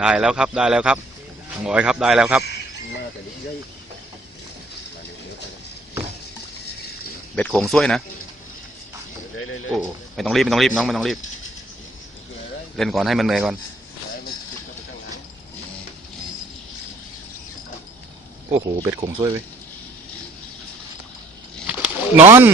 ได้แล้วครับได้แล้วครับน้องออยครับได้แล้วครับ เบ็ดโขงสวยนะ โอ้ไม่ต้องรีบไม่ต้องรีบน้องไม่ต้องรีบ เล่นก่อนให้มันเหนื่อยก่อน โอ้โหเบ็ดโขงสวยเว้ยนอน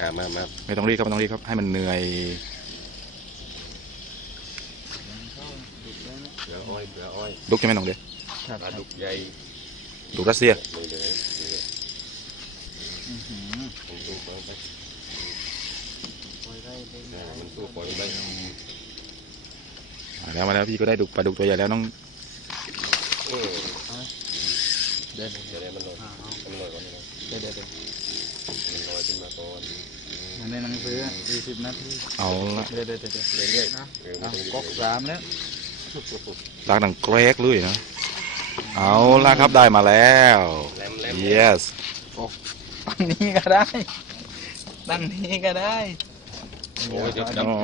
อ่ามามาไม่ต้องรีบครับไม่ต้องรีบครับให้มันเหนื่อยเสืออ้อยเสืออ้อยดุกใช่ไหมน้องเด็กปลาดุกใหญ่ดุกรัสเซียเลยเลยเลยมันสู้ปล่อยไปอ่ามันสู้ปล่อยไปมาแล้วมาแล้วพี่ก็ได้ดุกปลาดุกตัวใหญ่แล้วน้องเออเดี๋ยวเดี๋ยวมันลอยมันลอยก่อนนะเดี๋ยวเดี๋ยวเดี๋ยวมันลอยขึ้นมาก่อนมัน ในหนังสือสี่สิบนาทีเอาละเดี๋ยวเดี๋ยวเดี๋ยวเดี๋ยวเรื่อยๆนะเออมัอะนต้องก๊อกสามแล้วลากดังแกรกเลยนะ เอาละครับได้มาแล้วแหลมแหลม yes ตั้งนี้ก็ได้ตั้งนี้ก็ได้โอ้ยเดี๋ยวจับ อ๋อ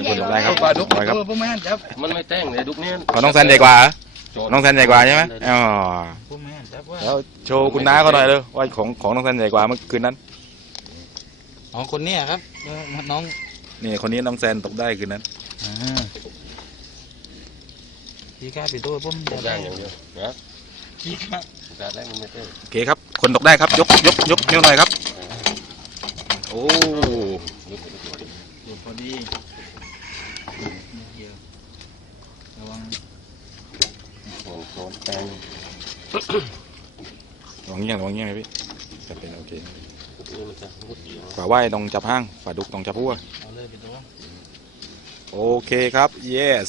มีคนจับได้ครับปลาดุกไว้ครับเออพวกแม่นจับมันไม่แต่งเลยดุกเนี่ยเอาน้องแซนใหญ่กว่าเหรอโจรน้องแซนใหญ่กว่าใช่ไหมอ๋อพวกแม่นจับว่า แล้วโชว์คุณน้าเขาหน่อยเลยว่าของของน้องแซนใหญ่กว่าเมื่อคืนนั้น อ๋อคนเนี้ยครับเออน้องนี่คนนี้น้องแซนตกได้คืนนั้นอ่าพี่กล้าไปตัวผมดุกย่างอย่างเดียวนะพี่กล้าการแรกมันไม่แต่งโอเคครับ คนตกได้ครับ ยกยกยกนิ้วหน่อยครับ โอ้ดุกดุกดุกเดี๋ยวพอดีนิดเดียวระวังโจรโจรแต่งระวังเงี้ยระวังเงี้ยไหมพี่จะเป็นโอเค นี่มันจะมุดอยู่ฝ่าว่ายต้องจับห้างฝ่าดุกต้องจับหัว เอาเลยไปตัว โอเคครับ yes